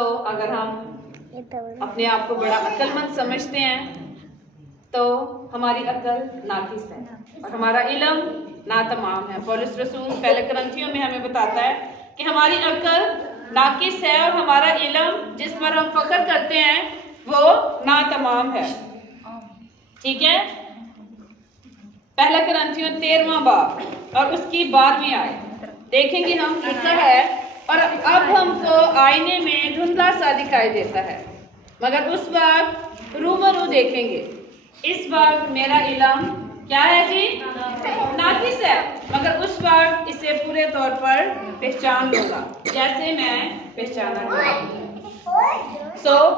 अगर हम अपने आप को बड़ा अक्लमंद समझते हैं तो हमारी अक्ल नाकिस है और हमारा इल्म नातमाम है। पौलुस रसूल पहले कुरिन्थियों में हमें बताता है कि हमारी अक्ल नाकिस है और हमारा इल्म जिस पर हम फख्र करते हैं वो नातमाम है। ठीक है, पहला कुरिन्थियों 13वां बाब और उसकी 12वीं आयत देखेंगे हम। लिखा है, और अब हमको आईने में धुंधला सा दिखाई देता है मगर उस वक्त रूबरू देखेंगे। इस वक्त मेरा इल्म क्या है जी? नाकिस है, मगर उस वक्त इसे पूरे तौर पर पहचान लूंगा जैसे मैं पहचाना गया।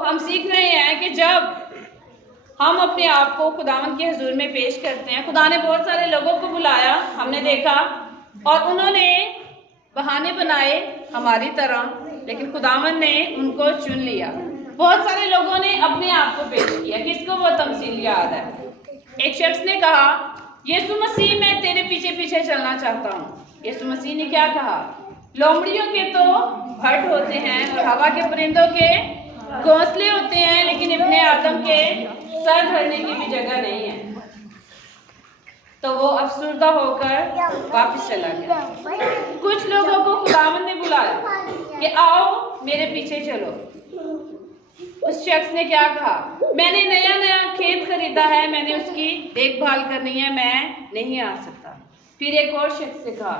हम सीख रहे हैं कि जब हम अपने आप को खुदावंद के हुजूर में पेश करते हैं, खुदा ने बहुत सारे लोगों को बुलाया, हमने देखा, और उन्होंने बहाने बनाए हमारी तरह, लेकिन खुदावंद ने उनको चुन लिया। बहुत सारे लोगों ने अपने आप को पेश किया। किसको वो तमसील याद है? एक शख्स ने कहा, यीशु मसीह मैं तेरे पीछे पीछे चलना चाहता हूँ। यीशु मसीह ने क्या कहा? लोमड़ियों के तो भट्ट होते हैं और हवा के परिंदों के घोंसले होते हैं, लेकिन इब्ने आदम के सर धरने की भी जगह नहीं है। तो वो अफसुर्दा होकर वापस चला गया। कुछ लोगों को खुदावंद ने बुलाया कि आओ मेरे पीछे चलो। उस शख्स ने क्या कहा? मैंने नया नया खेत खरीदा है, मैंने उसकी देखभाल करनी है, मैं नहीं आ सकता। फिर एक और शख्स से कहा,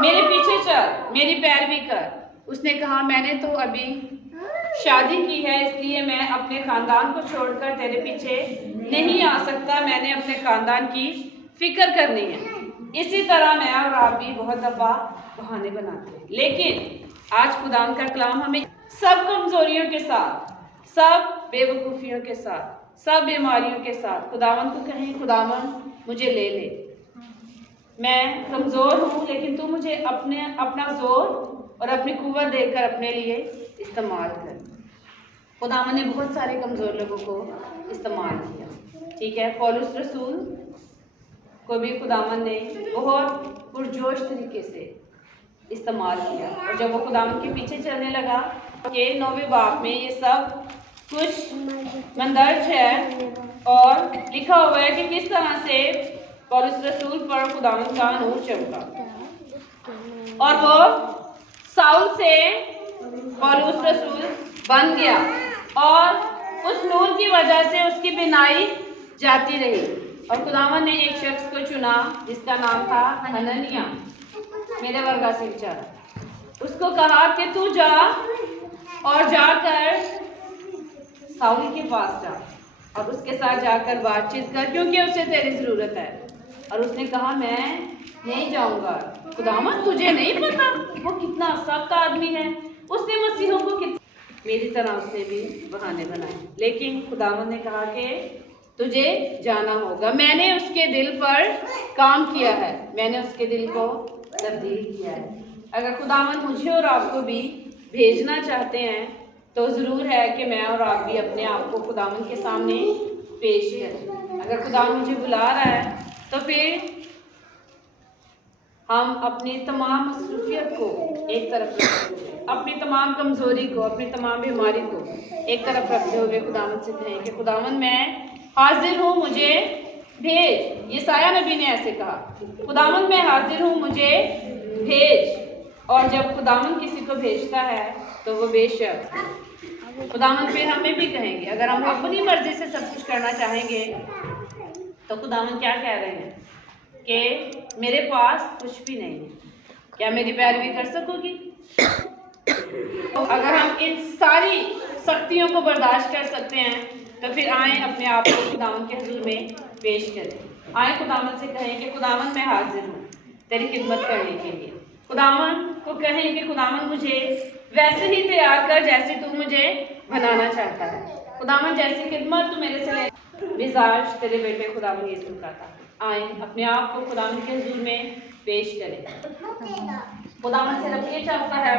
मेरे पीछे चल, मेरी पैरवी कर। उसने कहा, मैंने तो अभी शादी की है, इसलिए मैं अपने खानदान को छोड़कर तेरे पीछे नहीं आ सकता, मैंने अपने खानदान की फिक्र करनी है। इसी तरह मैं और आप भी बहुत दफा बहाने बनाते हैं, लेकिन आज खुदावंद का कलाम हमें सब कमजोरियों के साथ, सब बेवकूफियों के साथ, सब बीमारियों के साथ खुदावंद को कहें, खुदावंद मुझे ले ले, मैं कमजोर हूँ, लेकिन तू मुझे अपना जोर और अपनी कुव्वत देकर अपने लिए इस्तेमाल कर। खुदावंद ने बहुत सारे कमजोर लोगों को इस्तेमाल किया। ठीक है, पौलुस रसूल को भी खुदावंद ने बहुत पुरजोश तरीके से इस्तेमाल किया, और जब वो खुदावंद के पीछे चलने लगा, ये 9वें बाब में ये सब कुछ मंदर्ज है और लिखा हुआ है कि किस तरह से पौलुस रसूल पर खुदावंद का नूर चमका और वो साउल से पौलुस रसूल बन गया, और उस नूर की वजह से उसकी बिनाई जाती रही। और खुदावंद ने एक शख्स को चुना जिसका नाम था हनन्याह, मेरे वर्गा से बेचारा। उसको कहा कि तू जा और जाकर साउल के पास जा और उसके साथ जाकर बातचीत कर, क्योंकि उसे तेरी जरूरत है। और उसने कहा, मैं नहीं जाऊंगा। खुदावंद तुझे नहीं पता वो कितना सख्त आदमी है, उसने मसीहों को मेरी तरह उसने भी बहाने बनाए, लेकिन खुदावंद ने कहा कि तुझे जाना होगा। मैंने उसके दिल पर काम किया है, मैंने उसके दिल को तब्दील किया है। अगर खुदावंद मुझे और आपको भी भेजना चाहते हैं तो ज़रूर है कि मैं और आप भी अपने आप को खुदावंद के सामने पेश करें। अगर खुदावंद मुझे बुला रहा है तो फिर हम अपनी तमाम मसरूफियत को एक तरफ रखते हुए, अपनी तमाम कमज़ोरी को, अपनी तमाम बीमारी को एक तरफ रखते हुए खुदावंद से कहें कि खुदावंद मैं हाजिर हूँ, मुझे भेज। यसाया नबी ने ऐसे कहा, खुदावंद मैं हाजिर हूँ, मुझे भेज। और जब खुदावंद किसी को भेजता है तो वो बेशक खुदावंद फिर हमें भी कहेंगे। अगर हम अपनी मर्जी से सब कुछ करना चाहेंगे तो खुदावंद क्या कह रहे हैं कि मेरे पास कुछ भी नहीं है, क्या मेरी पैरवी कर सकोगी? तो अगर हम इन सारी सख्तियों को बर्दाश्त कर सकते हैं तो फिर आए अपने आप को खुदावंद के हुजूर में पेश करें। आए खुदावंद से कहें कि खुदावंद मैं हाजिर हूँ तेरी खिदमत करने के लिए। खुदावंद को कहें कि खुदावंद मुझे वैसे ही तैयार कर जैसे तू मुझे बनाना चाहता है। खुदावंद जैसी खिदमत तू मेरे से ले, मिजाज तेरे बेटे खुदावंद यीशु का था। आए अपने आप को खुदावंद के हुजूर में पेश करें। खुदावंद से रब ये चाहता है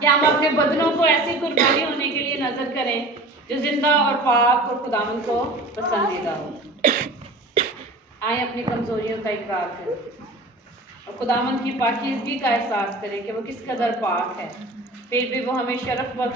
कि हम अपने बदनों को ऐसी कुर्बानी होने के लिए नजर करें जो जिंदा और पाक और खुदावंद को पसंदीदा हो। आए अपनी कमजोरियों का इकरार करें और खुदावंद की पाकीज़गी का एहसास करें कि वो किस कदर पाक है फिर भी वो हमें शरफ बख्श